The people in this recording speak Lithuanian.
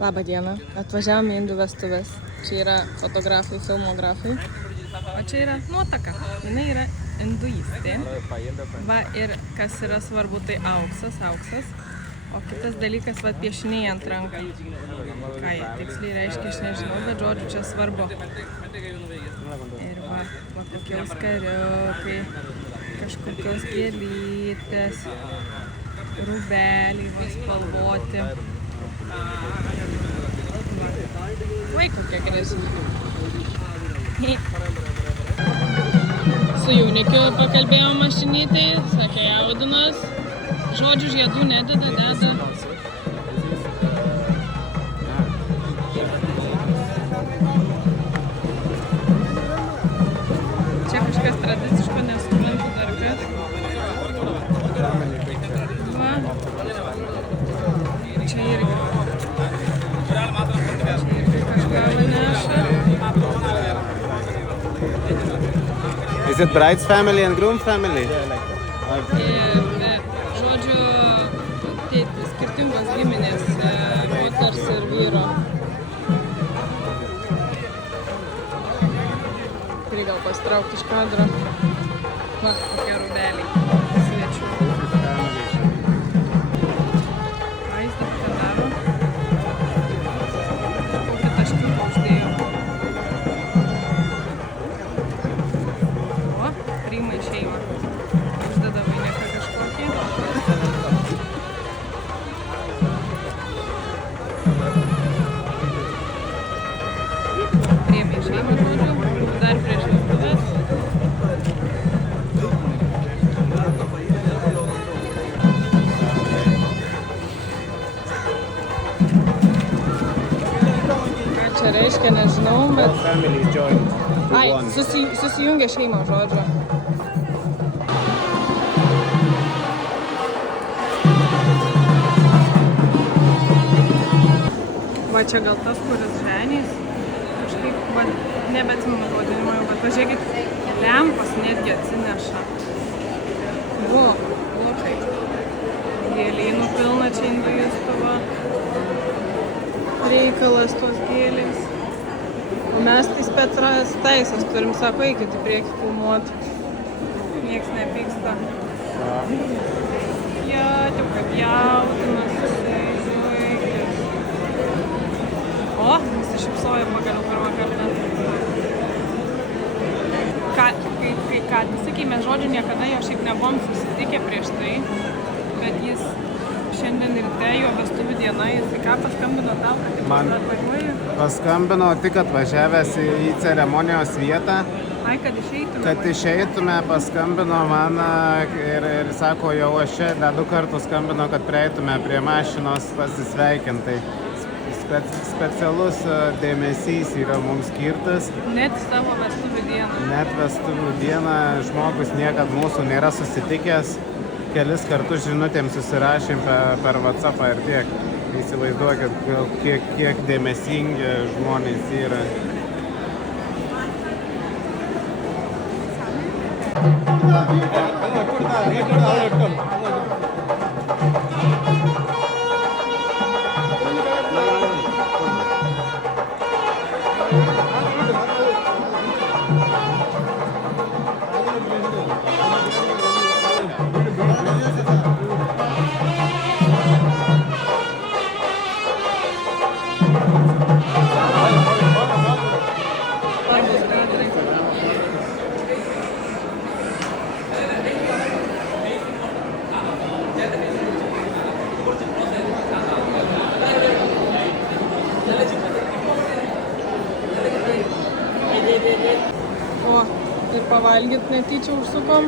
Labą dieną, atvažiavome į indų vestuvės. Čia yra fotografai, filmografai. O čia yra nuotaka. Jinai yra induistė. Va ir kas yra svarbu, tai auksas. O kitas dalykas, va piešiniai ant rankų. Ką jie tiksliai reiškia, aš nežinau, bet žodžiu čia svarbu. Ir va kokie oskariukai, kažkokios gėlytės, rūbeliai, va spalvoti. Vai kokie graži. Su jaunikiu pakalbėjom mašinytėj, sakė jaudinas. Žodžių žiedų nededa, deda. Čia kažkas tradiciško, nesuprantu dar kas. Va. Čia irgi. Is it bride's family and groom family? Žodžiu, tai skirtingos giminės, moters ir vyro. Turi gal pasitraukti iš kadro. Va, kokie rūbeliai. Svečių. Ką jis dabar daro? Kokį taškiuką uždėjo. Priima į šeimą. Uždeda vainiką kažkokį. Priima į šeimą, žodžiu. Dar prieš vestuves. Ką čia reiškia, nežinau, bet... Ai, susijungia šeimą, žodžiu. Va čia gal tas, kuris ženys. Kažkaip, va, nebeatsimenu pavadinimo jau, bet pažiūrėkit, lempos netgi atsineša. Vo, kaip. Gėlynų pilna čia induistų, va. Reikalas tos gėlės. O mes tai specras teisės turim, sako, eikit į priekį filmuoti. Nieks nepyksta. Ja, tik kaip jaudinas, jisai. O, nusišypsojo pagaliau pirmą kartą. Kai ką, sakykime, žodžiu, niekada jo šiaip nebuvom susitikę prieš tai, bet jis šiandien ryte, jo vestuvių diena, jis ką paskambino tau, kad tik atvažiuoji? Paskambino tik atvažiavęs į ceremonijos vietą. Ai, kad išeitume? Kad išeitume, paskambino man ir sako, jau aš čia 2 kartus skambino, kad prieitume prie mašinos pasisveikintai. Specialus dėmesys yra mums skirtas. Net savo vestuvių dieną. Net vestuvių dieną žmogus niekad mūsų nėra susitikęs. Kelis kartus žinutėm susirašėm per WhatsAppą ir tiek. Įsivaizduokit, kiek dėmesingi žmonės yra. O, ir pavalgyt netyčia užsukom.